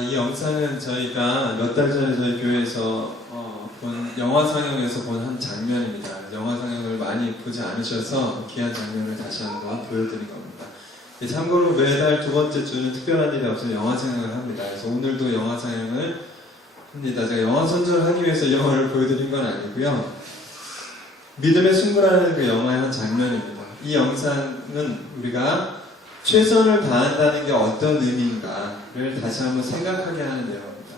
이 영상은 저희가 몇 달 전에 저희 교회에서 본 영화 상영에서 본 한 장면입니다. 영화 상영을 많이 보지 않으셔서 귀한 장면을 다시 한번 보여드린 겁니다. 참고로 매달 두 번째 주는 특별한 일이 없으면 영화 상영을 합니다. 그래서 오늘도 영화 상영을 합니다. 제가 영화 선전을 하기 위해서 이 영화를 보여드린 건 아니고요. 믿음의 승부라는 그 영화의 한 장면입니다. 이 영상은 우리가 최선을 다한다는 게 어떤 의미인가를 다시 한번 생각하게 하는 내용입니다.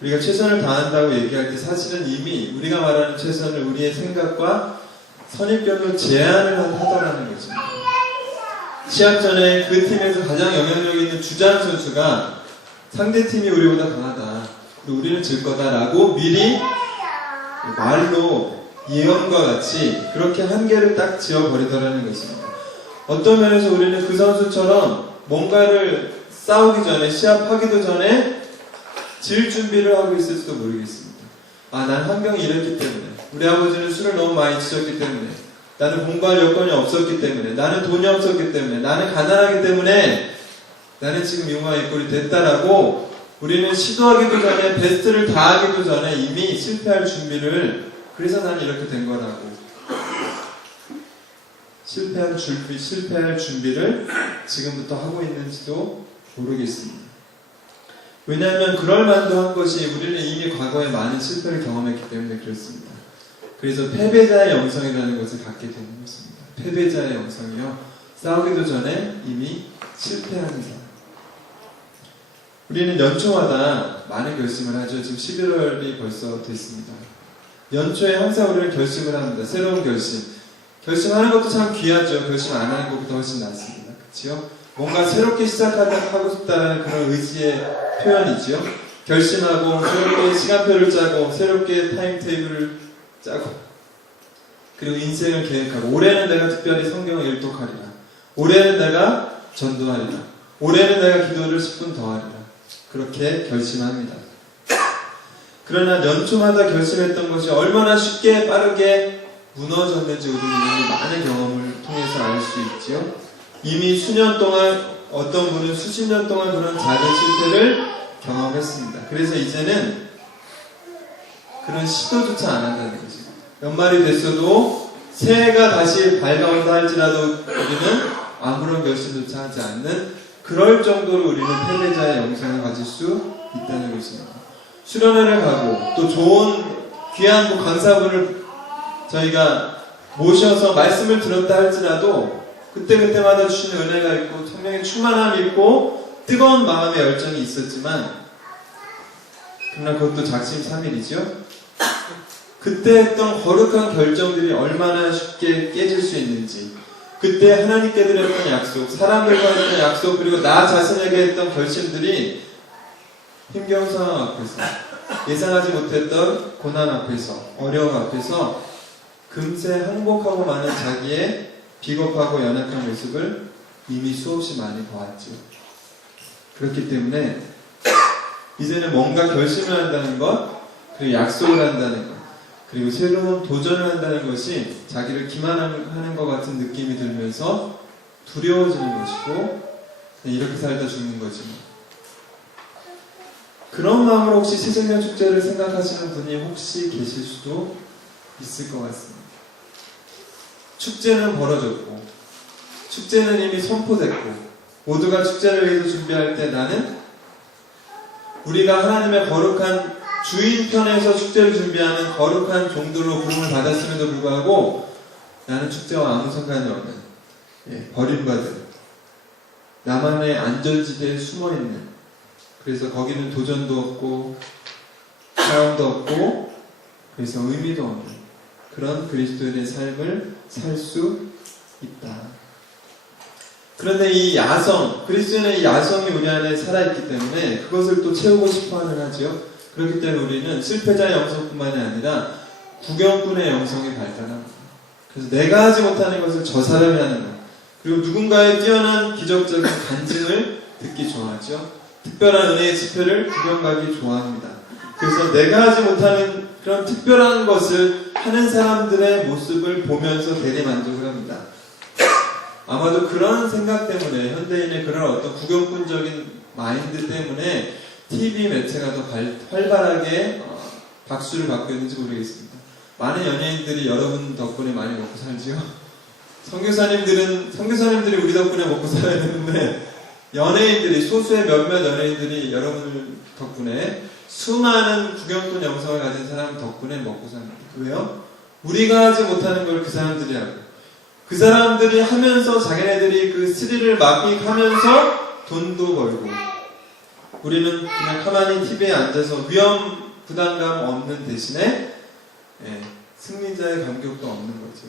우리가 최선을 다한다고 얘기할 때 사실은 이미 우리가 말하는 최선을 우리의 생각과 선입견으로 제한을 하더라는 것입니다. 시합 전에 그 팀에서 가장 영향력 있는 주장 선수가 상대팀이 우리보다 강하다, 그리고 우리는 질 거다라고 미리 말로 예언과 같이 그렇게 한계를 딱 지어버리더라는 것입니다. 어떤 면에서 우리는 그 선수처럼 뭔가를 싸우기 전에, 시합하기도 전에 질 준비를 하고 있을지도 모르겠습니다. 난 환경이 이랬기 때문에, 우리 아버지는 술을 너무 많이 드셨기 때문에, 나는 공부할 여건이 없었기 때문에, 나는 돈이 없었기 때문에, 나는 가난하기 때문에 나는 지금 융화의 꼴이 됐다라고 우리는 시도하기도 전에, 베스트를 다하기도 전에 이미 실패할 준비를, 그래서 나는 이렇게 된 거라고 실패할 준비를 지금부터 하고 있는지도 모르겠습니다. 왜냐하면 그럴 만도 한 것이 우리는 이미 과거에 많은 실패를 경험했기 때문에 그렇습니다. 그래서 패배자의 영성이라는 것을 갖게 되는 것입니다. 패배자의 영성이요, 싸우기도 전에 이미 실패하는 사람. 우리는 연초마다 많은 결심을 하죠. 지금 11월이 벌써 됐습니다. 연초에 항상 우리는 결심을 합니다. 새로운 결심. 결심하는 것도 참 귀하죠. 결심 안 하는 것보다 훨씬 낫습니다. 그렇죠? 뭔가 새롭게 시작하고 싶다는 그런 의지의 표현이죠. 결심하고 새롭게 시간표를 짜고 새롭게 타임테이블을 짜고, 그리고 인생을 계획하고, 올해는 내가 특별히 성경을 일독하리라, 올해는 내가 전도하리라, 올해는 내가 기도를 10분 더 하리라, 그렇게 결심합니다. 그러나 연초마다 결심했던 것이 얼마나 쉽게 빠르게 무너졌는지 우리는 이미 많은 경험을 통해서 알 수 있죠. 이미 수년 동안, 어떤 분은 수십 년 동안 그런 작은 실패를 경험했습니다. 그래서 이제는 그런 시도조차 안 한다는 거죠. 연말이 됐어도 새해가 다시 밝아온다 할지라도 우리는 아무런 결심조차 하지 않는, 그럴 정도로 우리는 패배자의 영성을 가질 수 있다는 것입니다. 수련회를 가고 또 좋은 귀한 강사분을 저희가 모셔서 말씀을 들었다 할지라도 그때마다 주시는 은혜가 있고 성령의 충만함이 있고 뜨거운 마음의 열정이 있었지만, 그러나 그것도 작심삼일이죠. 그때 했던 거룩한 결정들이 얼마나 쉽게 깨질 수 있는지, 그때 하나님께 드렸던 약속, 사람들과 했던 약속, 그리고 나 자신에게 했던 결심들이 힘겨운 상황 앞에서, 예상하지 못했던 고난 앞에서, 어려움 앞에서 금세 항복하고 마는 자기의 비겁하고 연약한 모습을 이미 수없이 많이 보았죠. 그렇기 때문에 이제는 뭔가 결심을 한다는 것, 그리고 약속을 한다는 것, 그리고 새로운 도전을 한다는 것이 자기를 기만하는 것 같은 느낌이 들면서 두려워지는 것이고, 이렇게 살다 죽는 거지. 그런 마음으로 혹시 새생명 축제를 생각하시는 분이 혹시 계실 수도 있을 것 같습니다. 축제는 벌어졌고, 축제는 이미 선포됐고, 모두가 축제를 위해서 준비할 때 나는 우리가 하나님의 거룩한 주인 편에서 축제를 준비하는 거룩한 종들로 부름을 받았음에도 불구하고 나는 축제와 아무 상관이 없는, 버림받은 나만의 안전지대에 숨어있는, 그래서 거기는 도전도 없고 사랑도 없고 그래서 의미도 없는 그런 그리스도인의 삶을 살 수 있다. 그런데 이 야성, 그리스도인의 이 야성이 우리 안에 살아있기 때문에 그것을 또 채우고 싶어하는 하죠. 그렇기 때문에 우리는 실패자의 영성뿐만이 아니라 구경꾼의 영성이 발달합니다. 그래서 내가 하지 못하는 것을 저 사람이 하는 것, 그리고 누군가의 뛰어난 기적적인 간증을 듣기 좋아하죠. 특별한 은혜의 집회를 구경 가기 좋아합니다. 그래서 내가 하지 못하는 그런 특별한 것을 하는 사람들의 모습을 보면서 대리만족을 합니다. 아마도 그런 생각 때문에, 현대인의 그런 어떤 구경꾼적인 마인드 때문에 TV 매체가 더 활발하게 박수를 받고 있는지 모르겠습니다. 많은 연예인들이 여러분 덕분에 많이 먹고 살지요. 선교사님들이 우리 덕분에 먹고 살아야 되는데, 연예인들이, 소수의 몇몇 연예인들이 여러분 덕분에 수많은 구경꾼 영성을 가진 사람 덕분에 먹고 삽니다. 왜요? 우리가 하지 못하는 걸 그 사람들이 하고, 그 사람들이 하면서 자기네들이 그 스릴을 만끽하면서 돈도 벌고, 우리는 그냥 가만히 TV에 앉아서 위험 부담감 없는 대신에 승리자의 감격도 없는 거죠.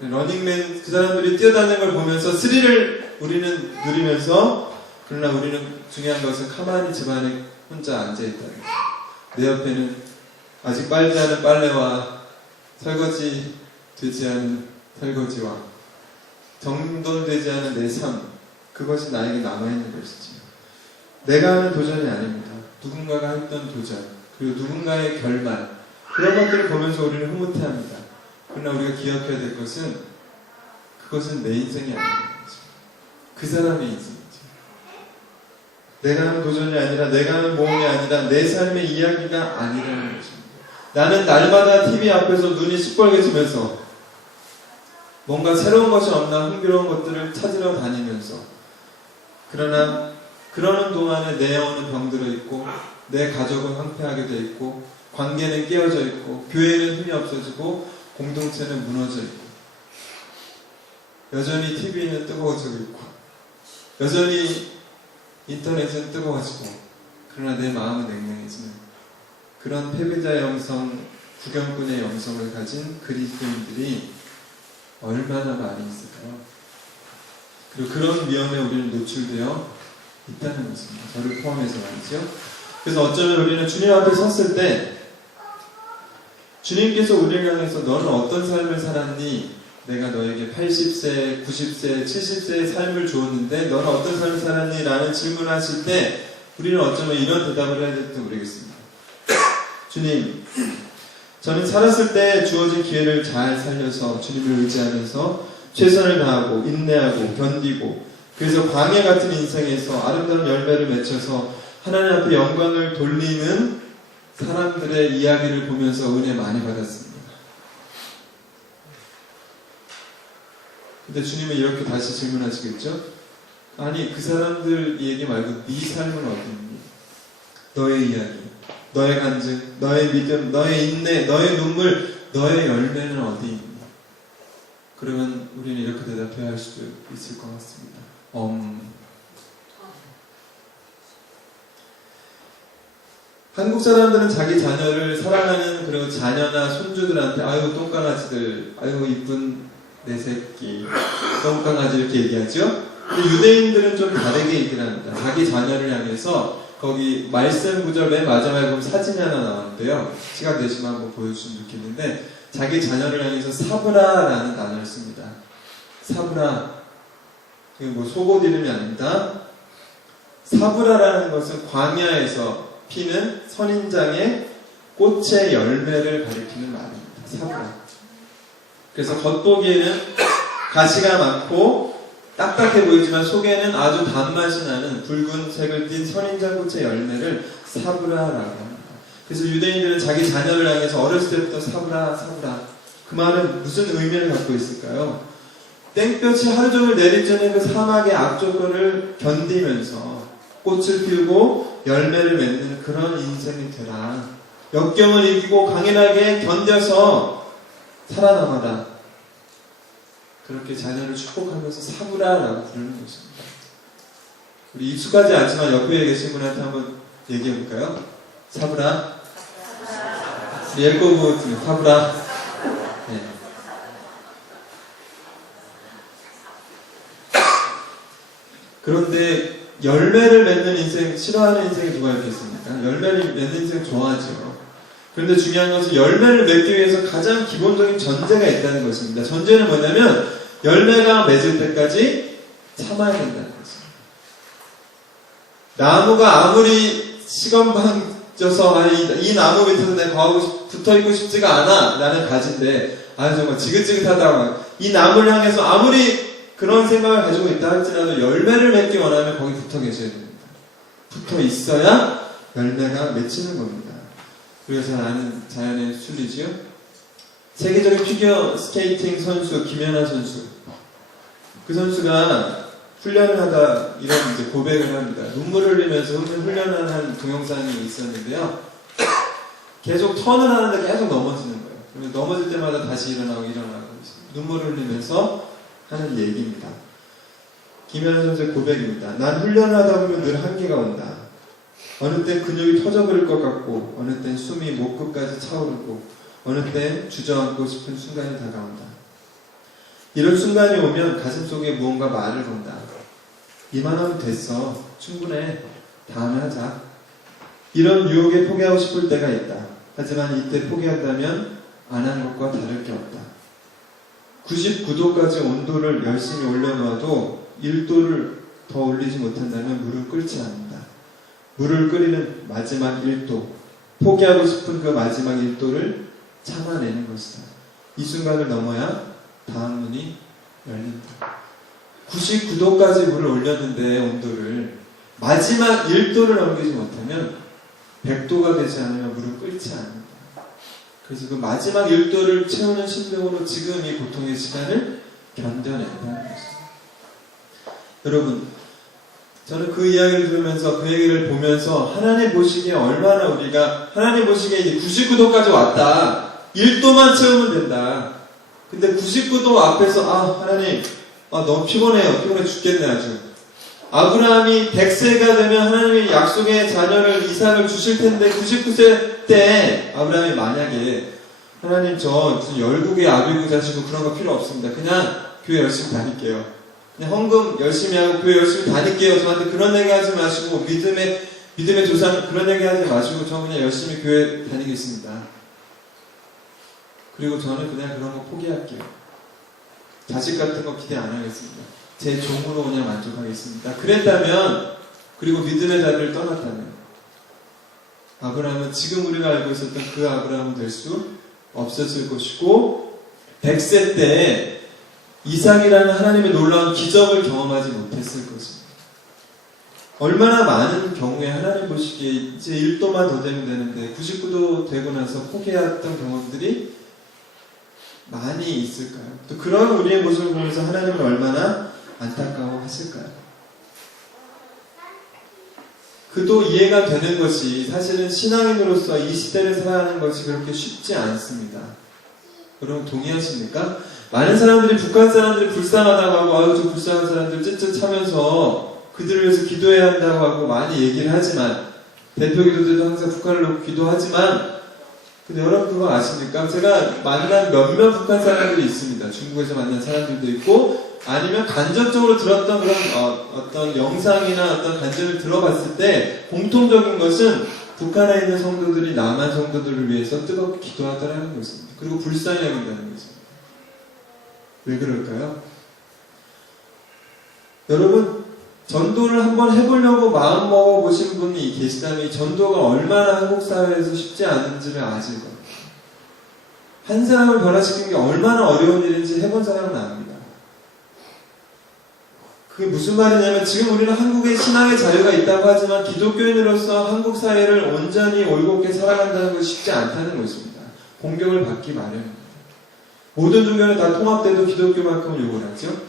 러닝맨 그 사람들이 뛰어다니는 걸 보면서 스릴을 우리는 누리면서, 그러나 우리는 중요한 것은 가만히 집안에 혼자 앉아있다는 거예요. 내 옆에는 아직 빨지 않은 빨래와 설거지 되지 않은 설거지와 정돈되지 않은 내 삶, 그것이 나에게 남아있는 것이지. 내가 하는 도전이 아닙니다. 누군가가 했던 도전, 그리고 누군가의 결말, 그런 것들을 보면서 우리는 흐뭇해합니다. 그러나 우리가 기억해야 될 것은, 그것은 내 인생이 아닙니다. 그 사람의 인생이죠. 내가 하는 도전이 아니라, 내가 하는 모험이 아니라, 내 삶의 이야기가 아니라는 것입니다. 나는 날마다 TV 앞에서 눈이 시뻘개지면서 뭔가 새로운 것이 없나 흥미로운 것들을 찾으러 다니면서, 그러나 그러는 동안에 내 영혼은 병들어 있고, 내 가족은 황폐하게 되어 있고, 관계는 깨어져 있고, 교회는 힘이 없어지고, 공동체는 무너져 있고, 여전히 TV는 뜨거워지고 있고, 여전히 인터넷은 뜨거워지고, 그러나 내 마음은 냉랭해지는 그런 패배자의 영성, 구경꾼의 영성을 가진 그리스도인들이 얼마나 많이 있을까요? 그리고 그런 위험에 우리는 노출되어 있다는 것입니다. 저를 포함해서 말이죠. 그래서 어쩌면 우리는 주님 앞에 섰을 때, 주님께서 우리를 향해서 너는 어떤 삶을 살았니? 내가 너에게 80세, 90세, 70세의 삶을 주었는데 너는 어떤 삶을 살았니? 라는 질문을 하실 때 우리는 어쩌면 이런 대답을 해야 될지 모르겠습니다. 주님, 저는 살았을 때 주어진 기회를 잘 살려서 주님을 의지하면서 최선을 다하고 인내하고 견디고, 그래서 광야 같은 인생에서 아름다운 열매를 맺혀서 하나님 앞에 영광을 돌리는 사람들의 이야기를 보면서 은혜 많이 받았습니다. 근데 주님은 이렇게 다시 질문하시겠죠? 아니, 그 사람들 얘기 말고 네 삶은 어디 있니? 너의 이야기, 너의 간증, 너의 믿음, 너의 인내, 너의 눈물, 너의 열매는 어디 있니? 그러면 우리는 이렇게 대답해야 할 수도 있을 것 같습니다. 한국 사람들은 자기 자녀를 사랑하는, 그리고 자녀나 손주들한테 아유 똥강아지들, 아유 이쁜 내 새끼, 똥강아지 이렇게 얘기하죠. 근데 유대인들은 좀 다르게 얘기를 합니다. 자기 자녀를 향해서, 거기 말씀 구절 맨 마지막에 보면 사진이 하나 나왔는데요. 시간 되시면 한번 보여주시면 좋겠는데, 자기 자녀를 향해서 사브라라는 단어를 씁니다. 사브라, 그게 뭐 속옷 이름이 아닙니다. 사브라라는 것은 광야에서 피는 선인장의 꽃의 열매를 가리키는 말입니다. 사브라. 그래서 겉보기에는 가시가 많고 딱딱해 보이지만 속에는 아주 단맛이 나는 붉은색을 띤 선인장 꽃의 열매를 사브라라고 합니다. 그래서 유대인들은 자기 자녀를 향해서 어렸을 때부터 사브라, 사브라. 그 말은 무슨 의미를 갖고 있을까요? 땡볕이 하루 종일 내리쬐는 그 사막의 악조건을 견디면서 꽃을 피우고 열매를 맺는 그런 인생이 되라. 역경을 이기고 강인하게 견뎌서 살아남아라. 그렇게 자녀를 축복하면서 사브라라고 부르는 것입니다. 우리 익숙하지 않지만 옆에 계신 분한테 한번 얘기해 볼까요? 사브라. 옐고브 사브라. 네. 그런데 열매를 맺는 인생, 싫어하는 인생이 누가 있겠습니까? 열매를 맺는 인생 좋아하죠. 그런데 중요한 것은 열매를 맺기 위해서 가장 기본적인 전제가 있다는 것입니다. 전제는 뭐냐면 열매가 맺을 때까지 참아야 된다는 것입니다. 나무가 아무리 시건방져서 이 나무 밑에서 내가 붙어있고 싶지가 않아 라는 가지인데, 정말 지긋지긋하다고 이 나무를 향해서 아무리 그런 생각을 가지고 있다 할지라도 열매를 맺기 원하면 거기 붙어 계셔야 됩니다. 붙어 있어야 열매가 맺히는 겁니다. 우리가 잘 아는 자연의 순리지요. 세계적인 피겨 스케이팅 선수 김연아 선수, 그 선수가 훈련을 하다 이런 이제 고백을 합니다. 눈물을 흘리면서 훈련을 한 동영상이 있었는데요. 계속 턴을 하는데 계속 넘어지는 거예요. 그래서 넘어질 때마다 다시 일어나고 눈물을 흘리면서 하는 얘기입니다. 김연아 선수의 고백입니다. 난 훈련을 하다 보면 늘 한계가 온다. 어느 땐 근육이 터져버릴 것 같고, 어느 땐 숨이 목 끝까지 차오르고, 어느 땐 주저앉고 싶은 순간이 다가온다. 이런 순간이 오면 가슴속에 무언가 말을 건다. 이만하면 됐어. 충분해. 다음에 하자. 이런 유혹에 포기하고 싶을 때가 있다. 하지만 이때 포기한다면 안 한 것과 다를 게 없다. 99도까지 온도를 열심히 올려놓아도 1도를 더 올리지 못한다면 물을 끓지 않는다. 물을 끓이는 마지막 1도, 포기하고 싶은 그 마지막 1도를 참아내는 것이다. 이 순간을 넘어야 다음 문이 열린다. 99도까지 물을 올렸는데 온도를 마지막 1도를 넘기지 못하면 100도가 되지 않으면 물을 끓지 않는다. 그래서 그 마지막 1도를 채우는 심정으로 지금 이 고통의 시간을 견뎌낸다는 것입니다. 여러분, 저는 그 이야기를 들으면서 그 얘기를 보면서 하나님 보시기에 얼마나 우리가 하나님 보시기에 이제 99도까지 왔다. 1도만 채우면 된다. 근데 99도 앞에서 하나님 너무 피곤해요. 피곤해 죽겠네 아주. 아브라함이 100세가 되면 하나님이 약속의 자녀를 이삭을 주실 텐데 99세 때 아브라함이 만약에 하나님 저 무슨 열국의 아비구 자시고 그런 거 필요 없습니다. 그냥 교회 열심히 다닐게요. 그냥 헌금 열심히 하고 교회 열심히 다닐게요. 저한테 그런 얘기 하지 마시고 믿음의 조상 그런 얘기 하지 마시고 저 그냥 열심히 교회 다니겠습니다. 그리고 저는 그냥 그런 거 포기할게요. 자식 같은 거 기대 안 하겠습니다. 제 종으로 그냥 만족하겠습니다. 그랬다면, 그리고 믿음의 자리를 떠났다면, 아브라함은 지금 우리가 알고 있었던 그 아브라함은 될 수 없었을 것이고, 100세 때 이삭이라는 하나님의 놀라운 기적을 경험하지 못했을 것입니다. 얼마나 많은 경우에 하나님 보시기에 이제 1도만 더 되면 되는데 99도 되고 나서 포기했던 경험들이 많이 있을까요? 또 그런 우리의 모습을 보면서 하나님은 얼마나 안타까워하실까요? 그도 이해가 되는 것이 사실은 신앙인으로서 이 시대를 살아가는 것이 그렇게 쉽지 않습니다. 여러분 동의하십니까? 많은 사람들이 북한 사람들이 불쌍하다고 하고 저 불쌍한 사람들 쯧쯧 차면서 그들을 위해서 기도해야 한다고 하고 많이 얘기를 하지만 대표 기도들도 항상 북한을 놓고 기도하지만 근데 여러분 그거 아십니까? 제가 만난 몇몇 북한 사람들이 있습니다. 중국에서 만난 사람들도 있고 아니면 간접적으로 들었던 그런 어떤 영상이나 어떤 간접을 들어봤을 때 공통적인 것은 북한에 있는 성도들이 남한 성도들을 위해서 뜨겁게 기도하더라는 것입니다. 그리고 불쌍히 여긴다는 것입니다. 왜 그럴까요? 여러분 전도를 한번 해보려고 마음먹어 보신 분이 계시다면 이 전도가 얼마나 한국 사회에서 쉽지 않은지를 아실 겁니다. 한 사람을 변화시키는 게 얼마나 어려운 일인지 해본 사람은 압니다. 그게 무슨 말이냐면 지금 우리는 한국에 신앙의 자유가 있다고 하지만 기독교인으로서 한국 사회를 온전히 올곧게 살아간다는 것이 쉽지 않다는 것입니다. 공격을 받기 마련입니다. 모든 종교는 다 통합돼도 기독교만큼은 욕을 하죠.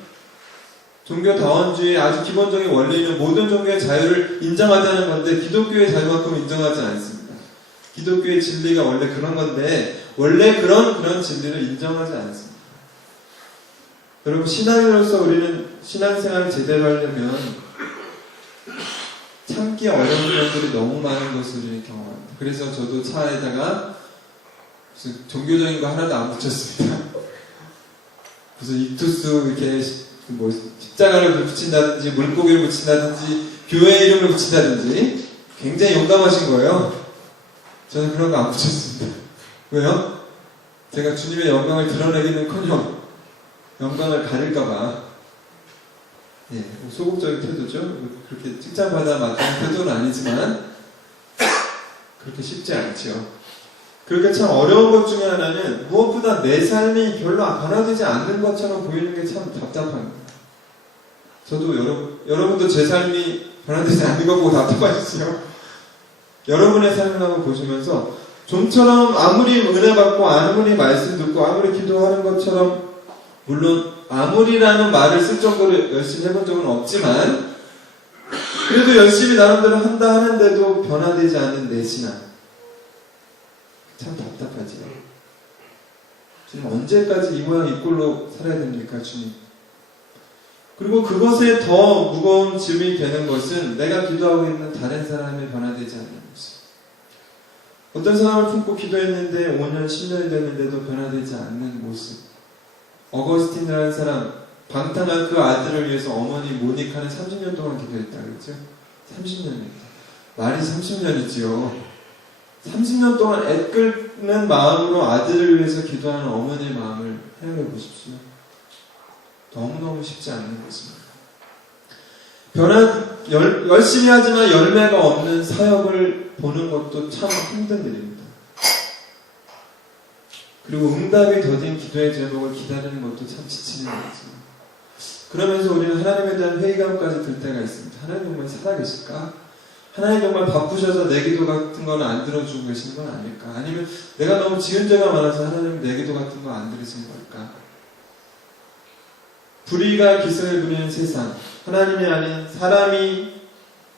종교다원주의 아주 기본적인 원리는 모든 종교의 자유를 인정하자는 건데 기독교의 자유만큼 인정하지 않습니다. 기독교의 진리가 원래 그런 건데 원래 그런 진리를 인정하지 않습니다. 여러분 신앙인으로서 우리는 신앙생활을 제대로 하려면 참기 어려운 점들이 너무 많은 것을 우리는 경험합니다. 그래서 저도 차에다가 무슨 종교적인 거 하나도 안 붙였습니다. 그래서 입투스 이렇게 십자가를 붙인다든지 물고기를 붙인다든지 교회 이름을 붙인다든지 굉장히 용감하신 거예요. 저는 그런 거 안 붙였습니다. 왜요? 제가 주님의 영광을 드러내기는커녕 영광을 가릴까봐 소극적인 태도죠. 그렇게 칭찬받아 마땅한 태도는 아니지만 그렇게 쉽지 않죠. 그러니까 참 어려운 것 중에 하나는 무엇보다 내 삶이 별로 변화되지 않는 것처럼 보이는 게 참 답답합니다. 저도 여러분도 제 삶이 변화되지 않는 거 보고 답답하시죠? 여러분의 삶을 한번 보시면서 좀처럼 아무리 은혜 받고 아무리 말씀 듣고 아무리 기도하는 것처럼 물론 아무리라는 말을 쓸 정도로 열심히 해본 적은 없지만 그래도 열심히 나름대로 한다 하는데도 변화되지 않는 내 신앙 참 답답하지요. 주님 언제까지 이 모양 이 꼴로 살아야 됩니까 주님? 그리고 그것에 더 무거운 짐이 되는 것은 내가 기도하고 있는 다른 사람이 변화되지 않는 것이. 어떤 사람을 품고 기도했는데 5년, 10년이 됐는데도 변화되지 않는 모습. 어거스틴이라는 사람, 방탕한 그 아들을 위해서 어머니 모니카는 30년 동안 기도했다 그랬죠? 30년입니다. 말이 30년이지요. 30년 동안 애끓는 마음으로 아들을 위해서 기도하는 어머니의 마음을 생각해 보십시오. 너무너무 쉽지 않는 것입니다. 열심히 하지만 열매가 없는 사역을 보는 것도 참 힘든 일입니다. 그리고 응답이 더딘 기도의 제목을 기다리는 것도 참 지치는 거죠. 그러면서 우리는 하나님에 대한 회의감까지 들 때가 있습니다. 하나님 정말 살아계실까? 하나님 정말 바쁘셔서 내 기도 같은 건 안 들어주고 계시는 건 아닐까? 아니면 내가 너무 지은 죄가 많아서 하나님 내 기도 같은 거 안 들으시는 걸까? 불의가 기승을 부리는 세상, 하나님이 아닌 사람이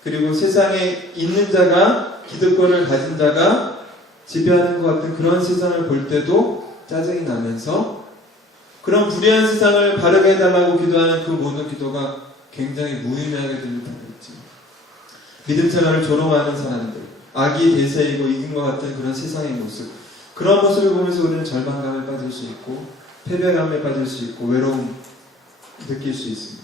그리고 세상에 있는 자가 기득권을 가진 자가 지배하는 것 같은 그런 세상을 볼 때도 짜증이 나면서 그런 불의한 세상을 바르게 해달라고 기도하는 그 모든 기도가 굉장히 무의미하게 들리겠죠. 믿음 생활을 조롱하는 사람들, 악이 대세이고 이긴 것 같은 그런 세상의 모습, 그런 모습을 보면서 우리는 절망감에 빠질 수 있고 패배감에 빠질 수 있고 외로움 느낄 수 있습니다.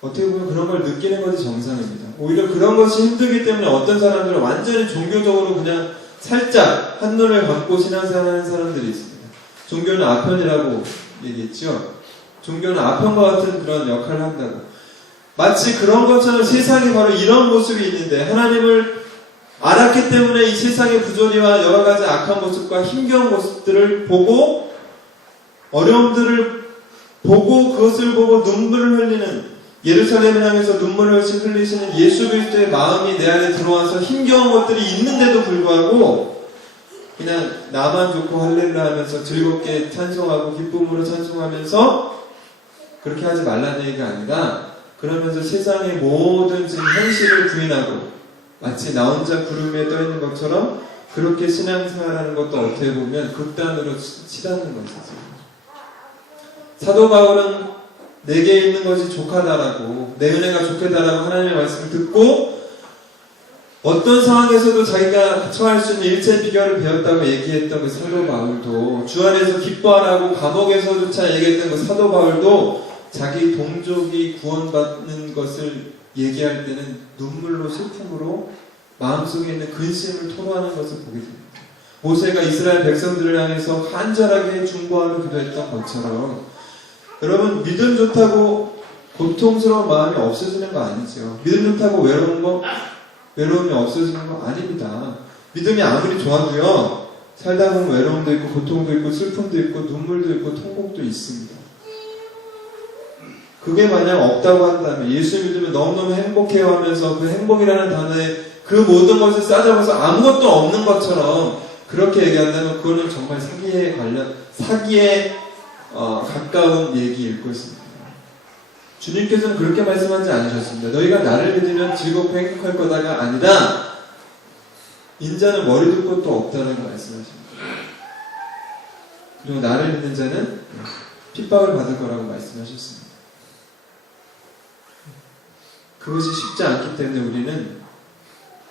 어떻게 보면 그런 걸 느끼는 것이 정상입니다. 오히려 그런 것이 힘들기 때문에 어떤 사람들은 완전히 종교적으로 그냥 살짝 한눈을 감고 신앙생활하는 사람들이 있습니다. 종교는 아편이라고 얘기했죠. 종교는 아편과 같은 그런 역할을 한다고. 마치 그런 것처럼 세상에 바로 이런 모습이 있는데 하나님을 알았기 때문에 이 세상의 부조리와 여러 가지 악한 모습과 힘겨운 모습들을 보고 어려움들을 보고 그것을 보고 눈물을 흘리는 예루살렘을 향해서 눈물을 흘리시는 예수 그리스도의 마음이 내 안에 들어와서 힘겨운 것들이 있는데도 불구하고 그냥 나만 좋고 할렐루야 하면서 즐겁게 찬송하고 기쁨으로 찬송하면서 그렇게 하지 말라는 얘기가 아니라 그러면서 세상의 모든 지금 현실을 부인하고 마치 나 혼자 구름 위에 떠 있는 것처럼 그렇게 신앙생활하는 것도 어떻게 보면 극단으로 치닫는 것이죠. 사도 바울은 내게 있는 것이 족하다라고 내 은혜가 좋겠다라고 하나님의 말씀을 듣고 어떤 상황에서도 자기가 처할 수 있는 일체 비결을 배웠다고 얘기했던 그 사도 바울도 주 안에서 기뻐하라고 감옥에서조차 얘기했던 그 사도 바울도 자기 동족이 구원받는 것을 얘기할 때는 눈물로 슬픔으로 마음속에 있는 근심을 토로하는 것을 보게 됩니다. 모세가 이스라엘 백성들을 향해서 간절하게 중보하며 기도했던 것처럼 여러분 믿음 좋다고 고통스러운 마음이 없어지는 거 아니죠. 믿음 좋다고 외로움이 없어지는 거 아닙니다. 믿음이 아무리 좋아도요 살다 보면 외로움도 있고 고통도 있고 슬픔도 있고 눈물도 있고 통곡도 있습니다. 그게 만약 없다고 한다면 예수 믿으면 너무너무 행복해요 하면서 그 행복이라는 단어에 그 모든 것을 싸잡아서 아무것도 없는 것처럼 그렇게 얘기한다면 그거는 정말 사기에 가까운 얘기일 것입니다. 주님께서는 그렇게 말씀하지 않으셨습니다. 너희가 나를 믿으면 즐겁고 행복할 거다가 아니라 인자는 머리 둘 것도 없다는 걸 말씀하십니다. 그리고 나를 믿는 자는 핍박을 받을 거라고 말씀하셨습니다. 그것이 쉽지 않기 때문에 우리는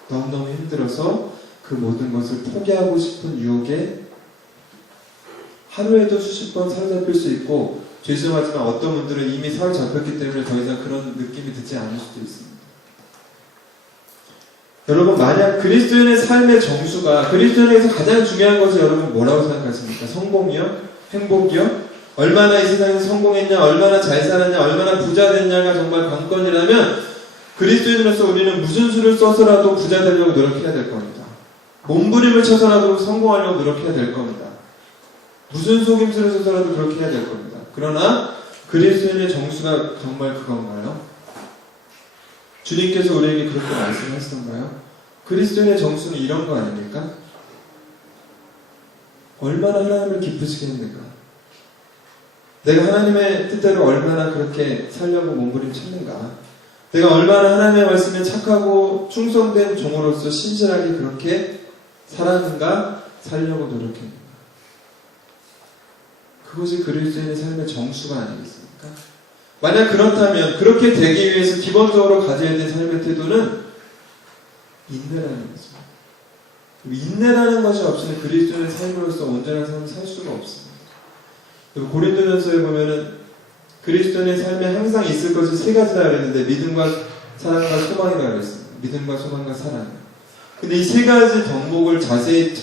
너무너무 힘들어서 그 모든 것을 포기하고 싶은 유혹에 하루에도 수십 번 사로잡힐 수 있고 죄송하지만 어떤 분들은 이미 사로잡혔기 때문에 더 이상 그런 느낌이 듣지 않을 수도 있습니다. 여러분 만약 그리스도인의 삶의 정수가 그리스도인에게서 가장 중요한 것이 여러분 뭐라고 생각하십니까? 성공이요? 행복이요? 얼마나 이 세상에서 성공했냐 얼마나 잘 살았냐 얼마나 부자 됐냐가 정말 관건이라면 그리스도인으로서 우리는 무슨 수를 써서라도 부자 되려고 노력해야 될 겁니다. 몸부림을 쳐서라도 성공하려고 노력해야 될 겁니다. 무슨 속임수를 써서라도 그렇게 해야 될 겁니다. 그러나 그리스도인의 정수가 정말 그건가요? 주님께서 우리에게 그렇게 말씀하시던가요? 그리스도인의 정수는 이런 거 아닙니까? 얼마나 하나님을 기쁘시게 했는가? 내가 하나님의 뜻대로 얼마나 그렇게 살려고 몸부림쳤는가? 내가 얼마나 하나님의 말씀에 착하고 충성된 종으로서 신실하게 그렇게 살았는가? 살려고 노력했는가? 그것이 그리스도인의 삶의 정수가 아니겠습니까? 만약 그렇다면 그렇게 되기 위해서 기본적으로 가져야 될 삶의 태도는 인내라는 것입니다. 인내라는 것이 없이는 그리스도인의 삶으로서 온전한 삶을 살 수가 없습니다. 그리고 고린도전서에 보면은 그리스도인의 삶에 항상 있을 것이 세 가지라 그랬는데 믿음과 사랑과 소망이라 그랬습니다. 믿음과 소망과 사랑. 근데 이 세 가지 덕목을 자세히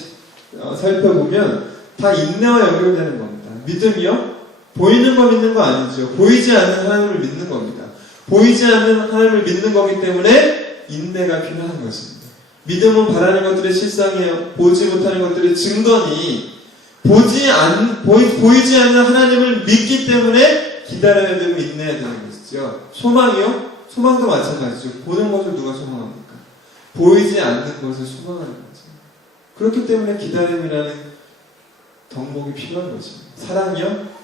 살펴보면 다 인내와 연결되는 겁니다. 믿음이요? 보이는 거 믿는 거 아니죠. 보이지 않는 하나님을 믿는 겁니다. 보이지 않는 하나님을 믿는 거기 때문에 인내가 필요한 것입니다. 믿음은 바라는 것들의 실상이에요. 보지 못하는 것들의 증거니 보이지 않는 하나님을 믿기 때문에 기다려야 되고 인내해야 되는 것이죠. 소망이요? 소망도 마찬가지죠. 보는 것을 누가 소망합니까? 보이지 않는 것을 소망하는 거죠. 그렇기 때문에 기다림이라는 덕목이 필요한 것입니다. 사랑이요?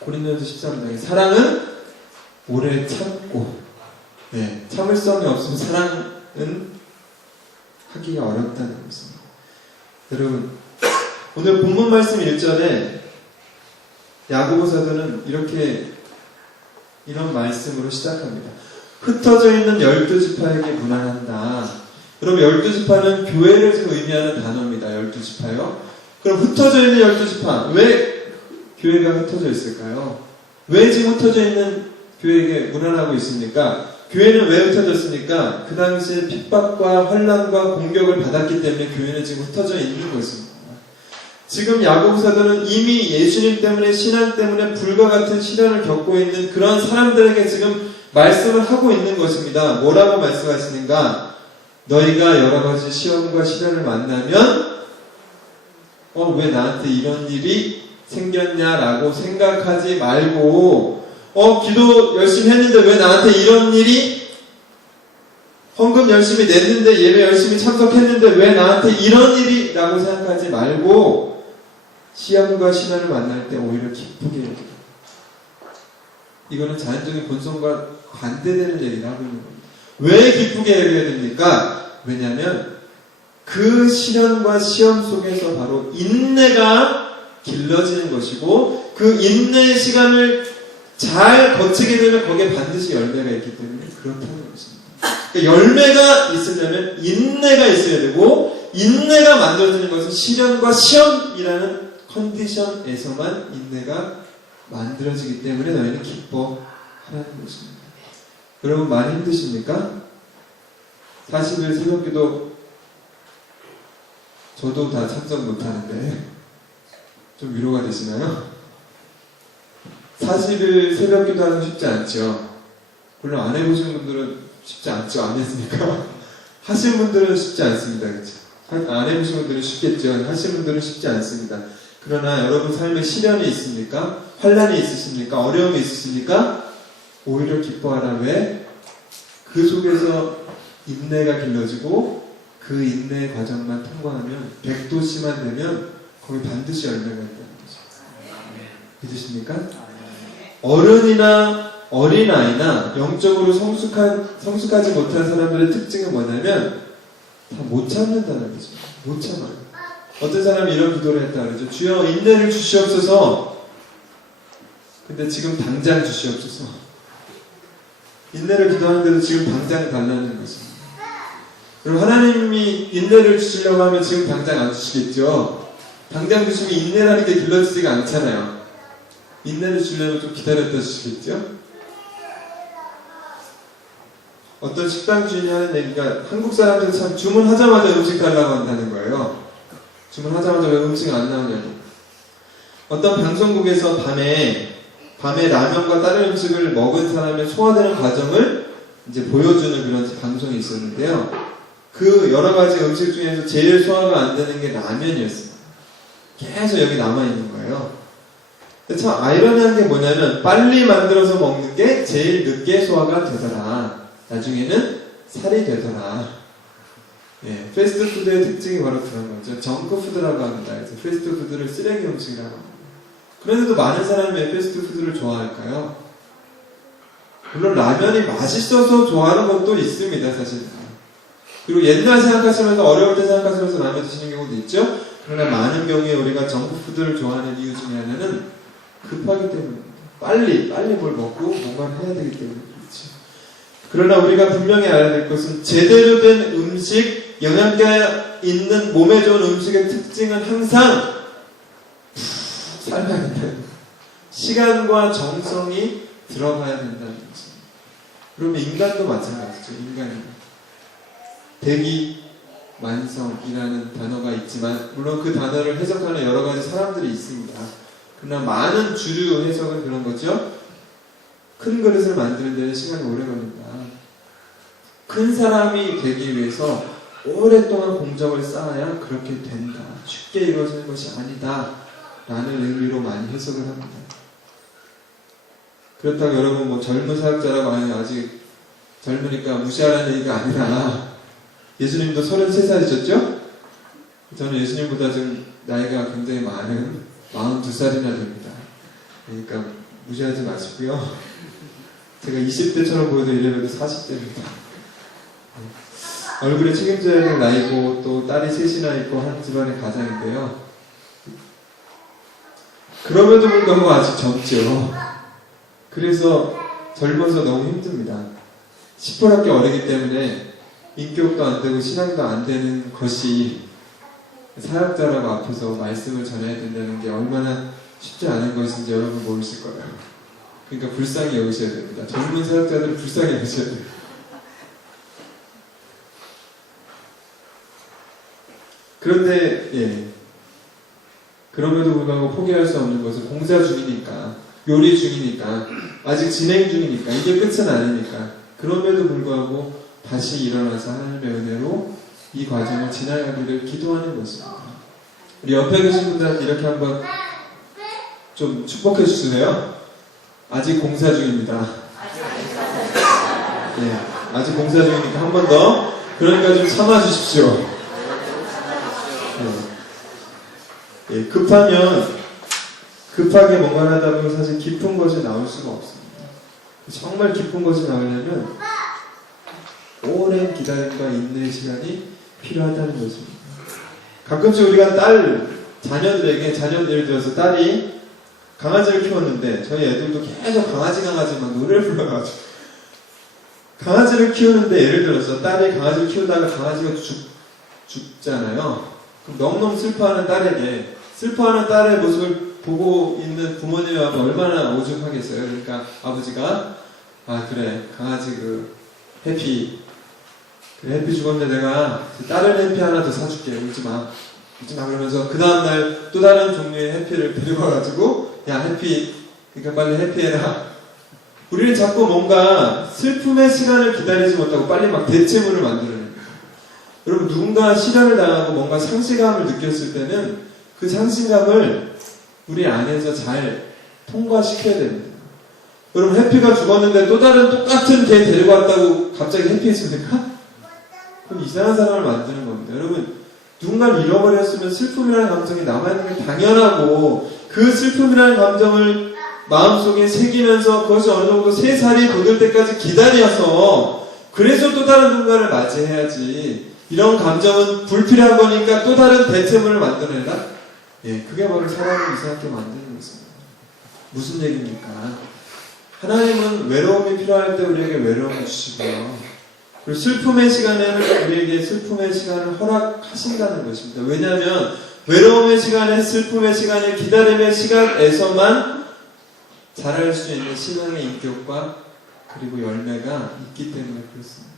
고린도전서 13장에 사랑은 오래 참고, 참을성이 없으면 사랑은 하기가 어렵다는 것입니다. 여러분, 오늘 본문 말씀 1절에 야고보 사도는 이런 말씀으로 시작합니다. 흩어져 있는 12지파에게 문안한다. 여러분, 12지파는 교회를 지금 의미하는 단어입니다. 12지파요. 그럼 흩어져 있는 12지파, 왜 교회가 흩어져 있을까요? 왜 지금 흩어져 있는 교회에게 문안하고 있습니까? 교회는 왜 흩어졌습니까? 그 당시에 핍박과 환난과 공격을 받았기 때문에 교회는 지금 흩어져 있는 것입니다. 지금 야고보 사도는 이미 예수님 때문에 신앙 때문에 불과 같은 시련을 겪고 있는 그런 사람들에게 지금 말씀을 하고 있는 것입니다. 뭐라고 말씀하시는가? 너희가 여러 가지 시험과 시련을 만나면 왜 나한테 이런 일이 생겼냐라고 생각하지 말고 기도 열심히 했는데 왜 나한테 이런 일이 헌금 열심히 냈는데 예배 열심히 참석했는데 왜 나한테 이런 일이 라고 생각하지 말고 시험과 시련을 만날 때 오히려 기쁘게 해야 돼요. 이거는 자연적인 본성과 반대되는 얘기를 하고 있는 겁니다. 왜 기쁘게 해야 됩니까? 왜냐하면 그 시련과 시험 속에서 바로 인내가 길러지는 것이고 그 인내의 시간을 잘 거치게 되면 거기에 반드시 열매가 있기 때문에 그렇다는 것입니다. 그러니까 열매가 있으려면 인내가 있어야 되고 인내가 만들어지는 것은 시련과 시험이라는 컨디션에서만 인내가 만들어지기 때문에 너희는 기뻐하라는 것입니다. 여러분 많이 힘드십니까? 40일 새벽기도 저도 다 참석 못하는데 좀 위로가 되시나요? 40일 새벽기도 하는 거 쉽지 않죠. 물론 안 해보신 분들은 쉽지 않죠. 안 했으니까. 하신 분들은 쉽지 않습니다. 그렇죠? 안 해보신 분들은 쉽겠죠. 하신 분들은 쉽지 않습니다. 그러나 여러분 삶에 시련이 있습니까? 환난이 있으십니까? 어려움이 있으십니까? 오히려 기뻐하라. 왜? 그 속에서 인내가 길러지고 그 인내의 과정만 통과하면 100도씨만 되면 거기 반드시 열매가 있다는 거죠. 믿으십니까? 어른이나 어린아이나 영적으로 성숙하지 못한 사람들의 특징은 뭐냐면 다 못 참는다는 거죠. 못 참아요. 어떤 사람이 이런 기도를 했다 그러죠. 주여 인내를 주시옵소서. 근데 지금 당장 주시옵소서. 인내를 기도하는데도 지금 당장 달라는 것입니다. 그럼 하나님이 인내를 주시려고 하면 지금 당장 안 주시겠죠. 당장 주시면 인내라는 게 길러지지가 않잖아요. 인내를 주려면 좀 기다렸다 주시겠죠. 어떤 식당 주인이 하는 얘기가 한국 사람들은 참 주문하자마자 음식 달라고 한다는 거예요. 주문하자마자 왜 음식 안 나오냐고. 어떤 방송국에서 밤에 라면과 다른 음식을 먹은 사람의 소화되는 과정을 이제 보여주는 그런 방송이 있었는데요. 그 여러 가지 음식 중에서 제일 소화가 안 되는 게 라면이었어요. 계속 여기 남아있는 거예요. 근데 참 아이러니한 게 뭐냐면 빨리 만들어서 먹는 게 제일 늦게 소화가 되더라 나중에는 살이 되더라. 예, 패스트푸드의 특징이 바로 그런 거죠. 정크푸드라고 합니다. 그래서 패스트푸드를 쓰레기 음식이라고 합니다. 그런데도 많은 사람이 왜 패스트푸드를 좋아할까요? 물론 라면이 맛있어서 좋아하는 것도 있습니다, 사실. 그리고 옛날 생각하시면서 어려울 때 생각하시면서 라면 드시는 경우도 있죠. 그러나 많은 경우에 우리가 정크푸드를 좋아하는 이유 중에 하나는 급하기 때문입니다. 빨리 뭘 먹고 뭔가를 해야 되기 때문에 그렇죠. 그러나 우리가 분명히 알아야 될 것은 제대로 된 음식, 영양가 있는 몸에 좋은 음식의 특징은 항상 삶아야 된다는 시간과 정성이 들어가야 된다는 것입니다. 그러면 인간도 마찬가지죠. 인간은 대기 완성이라는 단어가 있지만 물론 그 단어를 해석하는 여러 가지 사람들이 있습니다. 그러나 많은 주류 해석은 그런 거죠. 큰 그릇을 만드는 데는 시간이 오래 걸린다. 큰 사람이 되기 위해서 오랫동안 공적을 쌓아야 그렇게 된다. 쉽게 이루어지는 것이 아니다. 라는 의미로 많이 해석을 합니다. 그렇다고 여러분 뭐 젊은 사역자라고 하면 아직 젊으니까 무시하라는 얘기가 아니라 예수님도 33살이셨죠? 저는 예수님보다 좀 나이가 굉장히 많은 42살이나 됩니다. 그러니까 무시하지 마시고요. 제가 20대처럼 보여도 이래봬도 40대입니다. 얼굴에 책임져야 될 나이고 또 딸이 셋이나 있고 한 집안의 가장인데요. 그럼에도 불구하고 아직 젊죠. 그래서 젊어서 너무 힘듭니다. 10%밖에 어리기 때문에 인격도 안 되고 신앙도 안 되는 것이 사역자라고 앞에서 말씀을 전해야 된다는 게 얼마나 쉽지 않은 것인지 여러분 모르실 거예요. 그러니까 불쌍히 여기셔야 됩니다. 젊은 사역자들은 불쌍히 여기셔야 돼요. 그런데 그럼에도 불구하고 포기할 수 없는 것은 공사 중이니까, 요리 중이니까, 아직 진행 중이니까, 이게 끝은 아니니까 그럼에도 불구하고 다시 일어나서 하나님의 은혜로 이 과정을 지나가기를 기도하는 것입니다. 우리 옆에 계신 분들한테 이렇게 한번 좀 축복해 주실래요? 아직 공사 중입니다. 아직 공사 중이니까 한 번 더. 그러니까 좀 참아 주십시오. 급하게 뭔가를 하다 보면 사실 깊은 것이 나올 수가 없습니다. 정말 깊은 것이 나오려면 오랜 기다림과 인내의 시간이 필요하다는 것입니다. 가끔씩 우리가 자녀들에게, 예를 들어서 딸이 강아지를 키웠는데 저희 애들도 계속 강아지만 노래를 불러가지고 강아지를 키우는데 예를 들어서 딸이 강아지를 키우다가 강아지가 죽잖아요. 그럼 너무너무 슬퍼하는 딸의 모습을 보고 있는 부모님이 얼마나 오죽하겠어요. 그러니까 아버지가 그래 강아지 해피 죽었는데 내가 다른 해피 하나 더 사줄게. 울지마 그러면서 그 다음날 또 다른 종류의 해피를 데리고 와가지고 야 해피 그러니까 빨리 해피해라. 우리는 자꾸 뭔가 슬픔의 시간을 기다리지 못하고 빨리 막 대체물을 만들어내는 거예요. 여러분 누군가 시련을 당하고 뭔가 상실감을 느꼈을 때는 그 상실감을 우리 안에서 잘 통과시켜야 됩니다. 여러분 해피가 죽었는데 또 다른 똑같은 개 데리고 왔다고 갑자기 해피했습니까? 그럼 이상한 사람을 만드는 겁니다. 여러분 누군가를 잃어버렸으면 슬픔이라는 감정이 남아있는 게 당연하고 그 슬픔이라는 감정을 마음속에 새기면서 그것이 어느 정도 3살이 돋을 때까지 기다려서 그래서 또 다른 누군가를 맞이해야지. 이런 감정은 불필요한 거니까 또 다른 대체물을 만들어내라? 그게 바로 사람을 이상하게 만드는 것입니다. 무슨 얘기입니까? 하나님은 외로움이 필요할 때 우리에게 외로움을 주시고요. 그리고 슬픔의 시간에는 우리에게 슬픔의 시간을 허락하신다는 것입니다. 왜냐하면 외로움의 시간에 슬픔의 시간에 기다림의 시간에서만 자랄 수 있는 신앙의 인격과 그리고 열매가 있기 때문에 그렇습니다.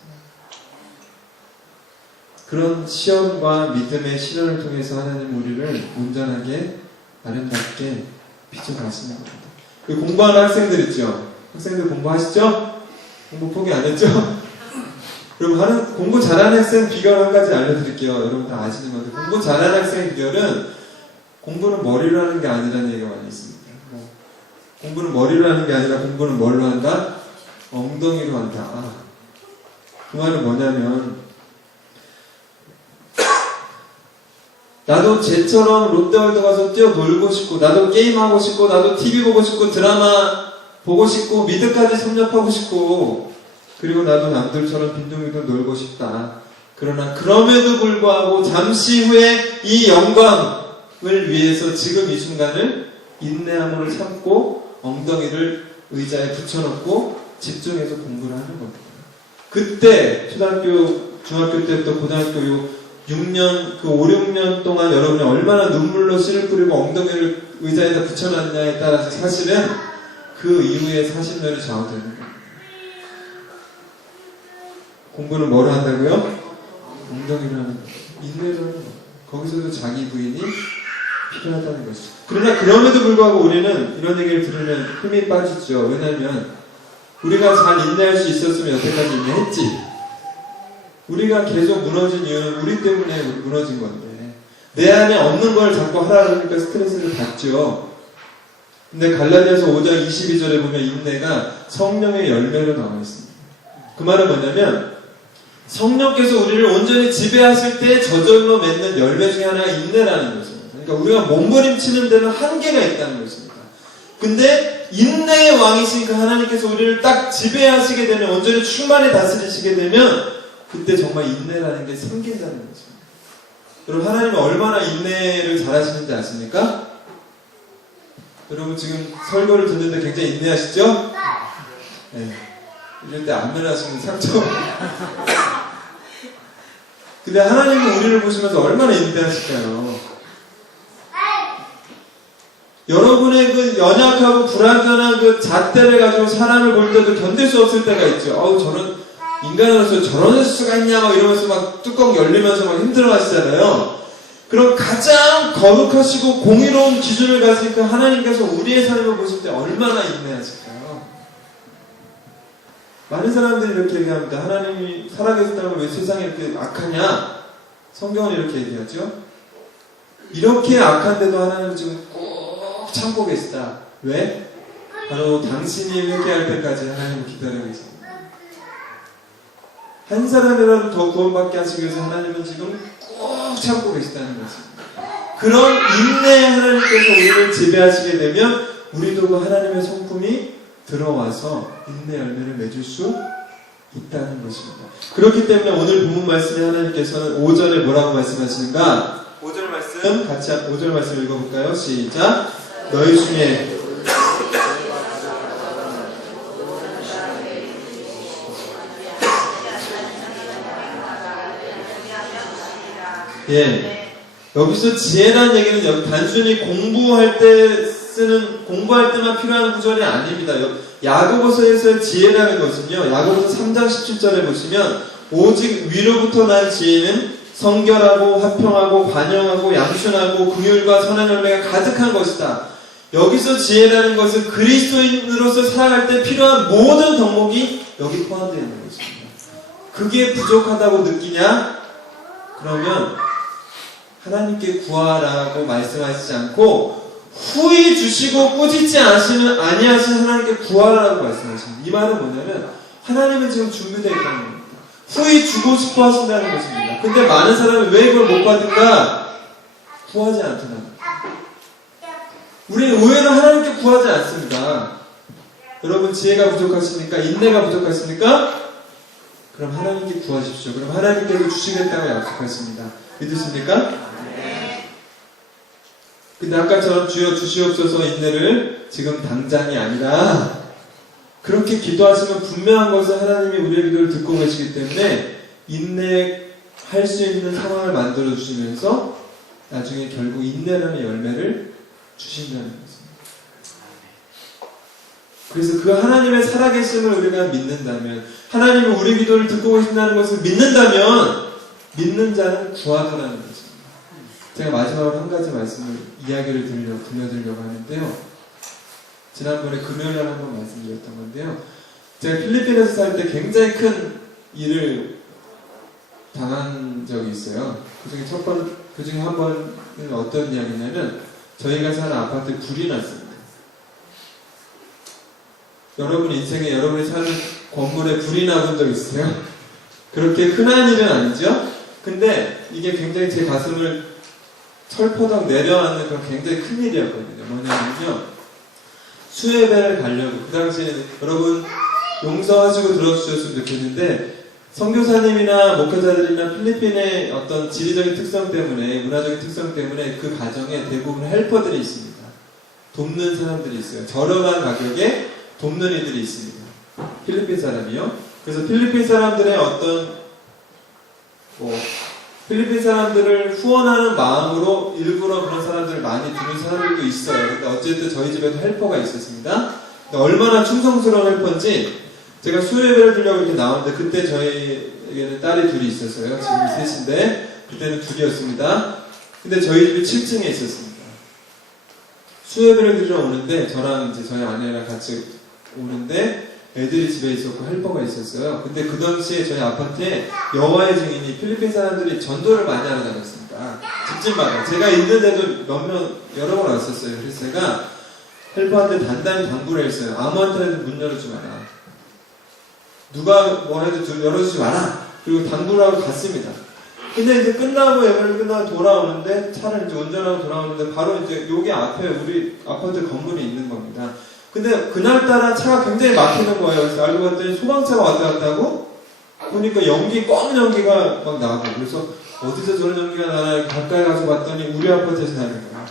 그런 시험과 믿음의 시련을 통해서 하나님 우리를 온전하게 아름답게 비춰가시는 겁니다. 그 공부하는 학생들 있죠? 학생들 공부하시죠? 공부 포기 안 했죠? 여러분 공부 잘하는 학생 비결 한 가지 알려드릴게요. 여러분 다 아시는 건데 공부 잘하는 학생의 비결은 공부는 머리로 하는 게 아니라는 얘기가 많이 있습니다. 공부는 머리로 하는 게 아니라 공부는 뭘로 한다? 엉덩이로 한다. 그 말은 뭐냐면, 나도 쟤처럼 롯데월드 가서 뛰어놀고 싶고, 나도 게임하고 싶고, 나도 TV 보고 싶고, 드라마 보고 싶고, 미드까지 섭렵하고 싶고, 그리고 나도 남들처럼 빈둥빈둥 놀고 싶다. 그러나 그럼에도 불구하고 잠시 후에 이 영광을 위해서 지금 이 순간을 인내함으로 참고 엉덩이를 의자에 붙여놓고 집중해서 공부를 하는 겁니다. 그때 초등학교, 중학교 때부터 고등학교 요 6년, 그 5, 6년 동안 여러분이 얼마나 눈물로 씨를 뿌리고 엉덩이를 의자에다 붙여놨냐에 따라서 사실은 그 이후에 40년이 좌우되는 겁니다. 공부는 뭐로 한다고요? 엉덩이로 하는 거예요. 인내로 하는 거예요. 거기서도 자기 부인이 필요하다는 것이죠. 그러나 그럼에도 불구하고 우리는 이런 얘기를 들으면 힘이 빠지죠. 왜냐하면 우리가 잘 인내할 수 있었으면 여태까지 인내했지. 우리가 계속 무너진 이유는 우리 때문에 무너진 건데, 내 안에 없는 걸 자꾸 하라 그러니까 스트레스를 받죠. 근데 갈라디아서 5장 22절에 보면 인내가 성령의 열매로 나와 있습니다. 그 말은 뭐냐면 성령께서 우리를 온전히 지배하실 때 저절로 맺는 열매 중에 하나가 인내라는 것입니다. 그러니까 우리가 몸부림치는 데는 한계가 있다는 것입니다. 근데 인내의 왕이시니까 하나님께서 우리를 딱 지배하시게 되면, 온전히 충만히 다스리시게 되면 그때 정말 인내라는 게 생긴다는 것입니다. 여러분, 하나님은 얼마나 인내를 잘하시는지 아십니까? 여러분 지금 설교를 듣는데 굉장히 인내하시죠? 네. 이럴 때 안면하시면 상처. 근데 하나님은 우리를 보시면서 얼마나 인내하실까요? 여러분의 그 연약하고 불완전한 그 잣대를 가지고 사람을 볼 때도 견딜 수 없을 때가 있죠. 어우, 저런 인간으로서 저럴 수가 있냐 막 이러면서 막 뚜껑 열리면서 막 힘들어 하시잖아요. 그럼 가장 거룩하시고 공의로운 기준을 가진 그 하나님께서 우리의 삶을 보실 때 얼마나 인내하실까요? 많은 사람들이 이렇게 얘기합니다. 하나님이 살아계셨다면 왜 세상이 이렇게 악하냐? 성경은 이렇게 얘기하죠. 이렇게 악한데도 하나님은 지금 꼭 참고 계시다. 왜? 바로 당신이 회개할 때까지 하나님을 기다리고 계십니다. 한 사람이라도 더 구원받게 하시기 위해서 하나님은 지금 꼭 참고 계시다는 것입니다. 그런 인내의 하나님께서 우리를 지배하시게 되면 우리도 그 하나님의 성품이 들어와서 인내 열매를 맺을 수 있다는 것입니다. 그렇기 때문에 오늘 본문 말씀에 하나님께서는 5절에 뭐라고 말씀하시는가? 5절 말씀 같이 5절 말씀 읽어볼까요? 시작. 너희 중에 예. 여기서 지혜라는 얘기는 여기 단순히 공부할 때만 필요한 구절이 아닙니다. 야고보서에서의 지혜라는 것은요, 야고보서 3장 17절에 보시면 오직 위로부터 난 지혜는 성결하고 화평하고 관용하고 양순하고 긍휼과 선한 열매가 가득한 것이다. 여기서 지혜라는 것은 그리스도인으로서 살아갈 때 필요한 모든 덕목이 여기 포함되어 있는 것입니다. 그게 부족하다고 느끼냐? 그러면 하나님께 구하라고 말씀하시지 않고 후히 주시고 꾸짖지 아니하신 하나님께 구하라고 말씀하십니다. 이 말은 뭐냐면 하나님은 지금 준비되어 있다는 겁니다. 후히 주고 싶어 하신다는 것입니다. 근데 많은 사람이 왜 이걸 못 받은가? 구하지 않더라. 우리는 의외로 하나님께 구하지 않습니다. 여러분 지혜가 부족하십니까? 인내가 부족하십니까? 그럼 하나님께 구하십시오. 그럼 하나님께서 주시겠다고 약속하십니다. 믿으십니까? 근데 아까처럼 주여 주시옵소서 인내를 지금 당장이 아니라 그렇게 기도하시면 분명한 것은 하나님이 우리의 기도를 듣고 계시기 때문에 인내할 수 있는 상황을 만들어 주시면서 나중에 결국 인내라는 열매를 주신다는 것입니다. 그래서 그 하나님의 살아계심을 우리가 믿는다면, 하나님은 우리 기도를 듣고 계신다는 것을 믿는다면 믿는 자는 구하더라는 것입니다. 제가 마지막으로 한 가지 말씀을 이야기를 들려드리려고 하는데요. 지난번에 금요일날 한번 말씀드렸던 건데요. 제가 필리핀에서 살 때 굉장히 큰 일을 당한 적이 있어요. 그 중에 한 번은 어떤 이야기냐면 저희가 사는 아파트에 불이 났습니다. 여러분 인생에 여러분이 사는 건물에 불이 나본 적 있어요? 그렇게 흔한 일은 아니죠. 근데 이게 굉장히 제 가슴을 철포덕 내려앉는 그런 굉장히 큰 일이었거든요. 뭐냐면요, 수예배를 가려고, 그 당시에는 여러분 용서하시고 들어주셨으면 좋겠는데, 선교사님이나 목회자들이나 필리핀의 어떤 지리적인 특성 때문에, 문화적인 특성 때문에 그 가정에 대부분 헬퍼들이 있습니다. 돕는 사람들이 있어요. 저렴한 가격에 돕는 이들이 있습니다. 필리핀 사람이요. 그래서 필리핀 사람들의 어떤 필리핀 사람들을 후원하는 마음으로 일부러 그런 사람들을 많이 두는 사람들도 있어요. 근데 어쨌든 저희 집에도 헬퍼가 있었습니다. 얼마나 충성스러운 헬퍼인지, 제가 수요예배를 드리려고 이렇게 나오는데, 그때 저희에게는 딸이 둘이 있었어요. 지금 셋인데 그때는 둘이었습니다. 근데 저희 집이 7층에 있었습니다. 수요예배를 드리러 오는데 저랑 이제 저희 아내랑 같이 오는데 애들이 집에 있었고 헬퍼가 있었어요. 근데 그 당시에 저희 아파트에 여호와의 증인이 필리핀 사람들이 전도를 많이 하러 다녔습니다. 집집마다. 제가 있는데도 여러 번 왔었어요. 그래서 제가 헬퍼한테 단단히 당부를 했어요. 아무한테도 문 열어주지 마라. 누가 뭐 해도 열어주지 마라. 그리고 당부를 하고 갔습니다. 근데 이제 끝나고 예배를 끝나고 돌아오는데, 차를 이제 운전하고 돌아오는데 바로 이제 여기 앞에 우리 아파트 건물이 있는 겁니다. 근데 그날따라 차가 굉장히 막히는 거예요. 그래서 알고 봤더니 소방차가 왔다 갔다 하고, 보니까 검은 연기가 막 나고, 그래서 어디서 저런 연기가 나나 가까이 가서 봤더니 우리 아파트에서 나는 거야.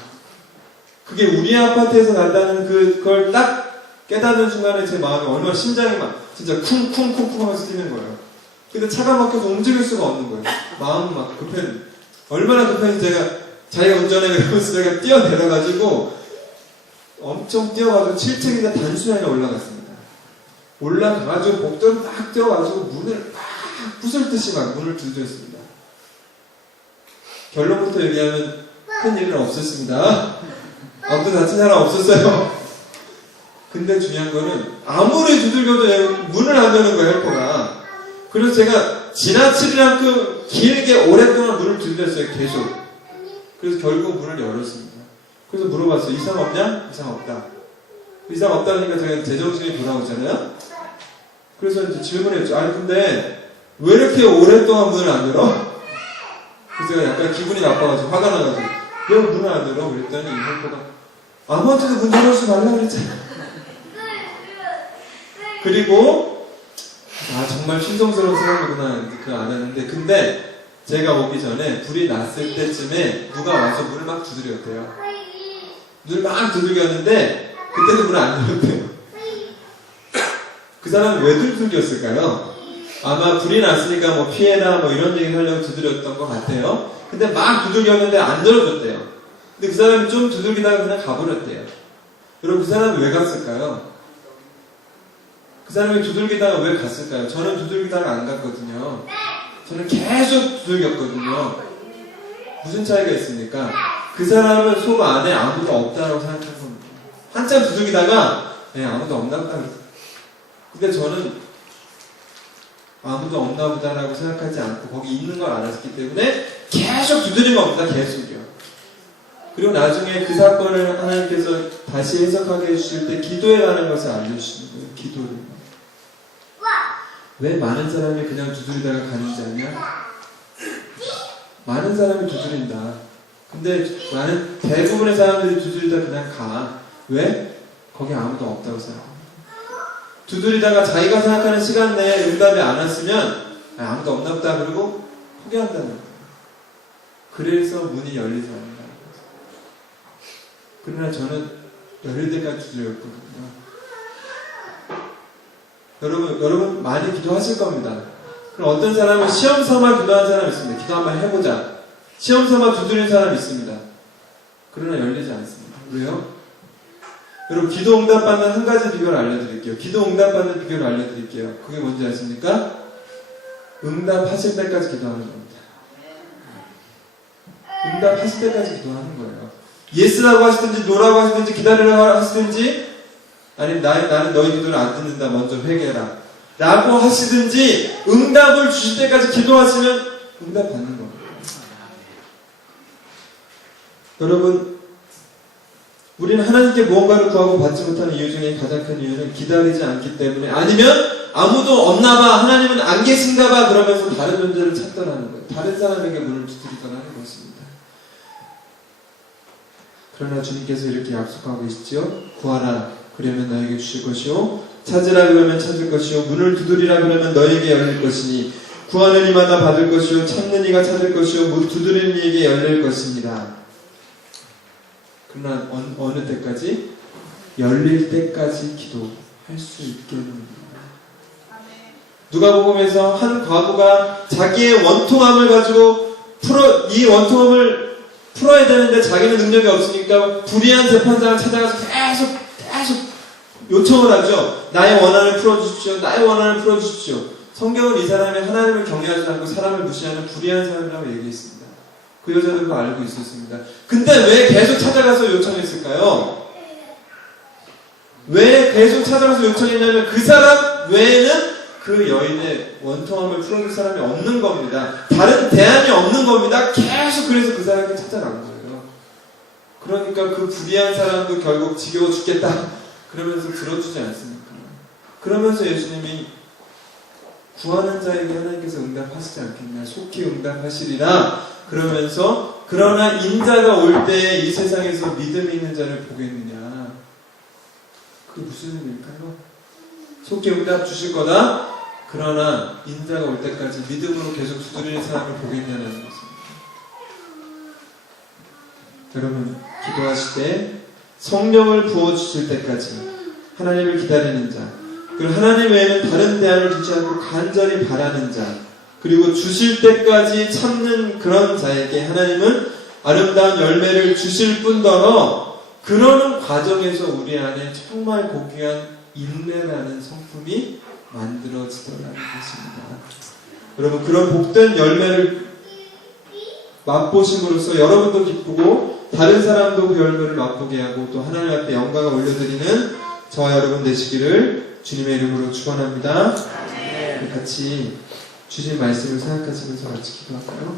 그게 우리 아파트에서 난다는 그걸 딱 깨닫는 순간에 제 마음이 얼마나 심장이 막 진짜 쿵쿵쿵쿵 하면서 뛰는 거예요. 근데 차가 막혀서 움직일 수가 없는 거예요. 마음이 막 얼마나 급했는지 제가 자기가 운전해 그러면서 제가 뛰어내려가지고 엄청 뛰어가지고 7층인데 단순하게 올라갔습니다. 올라가가지고 복도를 딱 뛰어가지고 문을 막 부술듯이 막 문을 두드렸습니다. 결론부터 얘기하면 큰 일은 없었습니다. 아무도 다친 사람 없었어요. 근데 중요한 거는 아무리 두들겨도 문을 안 여는 거예요, 헬퍼가. 그래서 제가 지나칠 만큼 길게 오랫동안 문을 두드렸어요, 계속. 그래서 결국 문을 열었습니다. 그래서 물어봤어요. 이상 없냐? 이상 없다. 이상 없다니까 제가 제정신이 돌아오잖아요? 그래서 이제 질문했죠. 아니, 근데 왜 이렇게 오랫동안 문을 안 열어? 그래서 제가 약간 기분이 나빠가지고, 화가 나가지고, 왜 문을 안 열어? 그랬더니 이 헬퍼가 아무한테도 문 열어주지 말라고 그랬잖아. 그리고 정말 신성스러운 사람이구나 그 알았는데, 근데 제가 오기 전에 불이 났을 때쯤에 누가 와서 문을 막 두드렸대요. 문을 막 두들겼는데 그때도 문을 안 열었대요. 그 사람은 왜 두들겼을까요? 아마 불이 났으니까 뭐 피해나 뭐 이런 얘기 하려고 두드렸던 것 같아요. 근데 막 두들겼는데 안 열어줬대요. 근데 그 사람이 좀 두들기다가 그냥 가버렸대요. 여러분, 그 사람은 왜 갔을까요? 그 사람이 두들기다가 왜 갔을까요? 저는 두들기다가 안 갔거든요. 저는 계속 두들겼거든요. 무슨 차이가 있습니까? 그 사람은 속 안에 아무도 없다라고 생각한 겁니다. 한참 두들기다가 아무도 없나 보다. 근데 저는 아무도 없나 보다라고 생각하지 않고 거기 있는 걸 알았기 때문에 계속 두드린 겁니다. 계속요. 그리고 나중에 그 사건을 하나님께서 다시 해석하게 해주실 때 기도해라는 것을 알려주시는 거예요. 기도를. 왜 많은 사람이 그냥 두드리다가 가는지 아냐? 많은 사람이 두드린다. 근데 대부분의 사람들이 두드리다 그냥 가. 왜? 거기 아무도 없다고 생각합니다. 두드리다가 자기가 생각하는 시간 내에 응답이 안 왔으면 아무도 없나 보다 그러고 포기한다는 거예요. 그래서 문이 열리지 않는다는 거죠. 그러나 저는 열릴 때까지 두드렸거든요. 여러분 많이 기도하실 겁니다. 그럼 어떤 사람은 시험 삼아 기도한 사람이 있습니다. 기도 한번 해보자. 시험 삼아 두드린 사람이 있습니다. 그러나 열리지 않습니다. 왜요? 여러분, 기도 응답받는 한 가지 비결을 알려드릴게요. 기도 응답받는 비결을 알려드릴게요. 그게 뭔지 아십니까? 응답하실 때까지 기도하는 겁니다. 응답하실 때까지 기도하는 거예요. 예스라고 하시든지 노라고 하시든지 기다리라고 하시든지, 아니면 나는 너희 기도를 안 듣는다, 먼저 회개해라 라고 하시든지 응답을 주실 때까지 기도하시면 응답 받는 겁니다. 여러분, 우리는 하나님께 무언가를 구하고 받지 못하는 이유 중에 가장 큰 이유는 기다리지 않기 때문에, 아니면 아무도 없나봐, 하나님은 안 계신가봐 그러면서 다른 존재를 찾더라는 거예요. 다른 사람에게 문을 두드리더라는 것입니다. 그러나 주님께서 이렇게 약속하고 계시죠. 구하라 그러면 너에게 주실 것이요, 찾으라 그러면 찾을 것이요, 문을 두드리라 그러면 너에게 열릴 것이니 구하는 이마다 받을 것이요, 찾는 이가 찾을 것이요, 문 두드리는 이에게 열릴 것입니다. 그러나 어느 때까지? 열릴 때까지 기도할 수 있겠는가. 누가복음에서 한 과부가 자기의 원통함을 가지고 이 원통함을 풀어야 되는데 자기는 능력이 없으니까 불의한 재판장을 찾아가서 계속 요청을 하죠. 나의 원한을 풀어주십시오. 나의 원한을 풀어주십시오. 성경은 이 사람이 하나님을 경외하지 않고 사람을 무시하는 불의한 사람이라고 얘기했습니다. 그 여자도 그거 알고 있었습니다. 근데 왜 계속 찾아가서 요청했을까요? 왜 계속 찾아가서 요청했냐면 그 사람 외에는 그 여인의 원통함을 풀어줄 사람이 없는 겁니다. 다른 대안이 없는 겁니다. 계속 그래서 그 사람에게 찾아간 거예요. 그러니까 그 불의한 사람도 결국 지겨워 죽겠다 그러면서 들어주지 않습니까? 그러면서 예수님이 구하는 자에게 하나님께서 응답하시지 않겠냐, 속히 응답하시리라 그러면서 그러나 인자가 올 때에 이 세상에서 믿음이 있는 자를 보겠느냐, 그게 무슨 의미일까요? 속히 응답 주실 거다. 그러나 인자가 올 때까지 믿음으로 계속 두드리는 사람을 보겠냐는 것입니다. 여러분, 기도하실 때 성령을 부어주실 때까지 하나님을 기다리는 자, 그리고 하나님 외에는 다른 대안을 두지 않고 간절히 바라는 자, 그리고 주실 때까지 참는 그런 자에게 하나님은 아름다운 열매를 주실 뿐더러 그러는 과정에서 우리 안에 정말 고귀한 인내라는 성품이 만들어지더라는 것입니다. 여러분, 그런 복된 열매를 맛보심으로써 여러분도 기쁘고 다른 사람도 그 열매를 맛보게 하고 또 하나님 앞에 영광을 올려드리는 저와 여러분 되시기를 주님의 이름으로 축원합니다. 같이 주신 말씀을 생각하시면서 같이 기도할까요?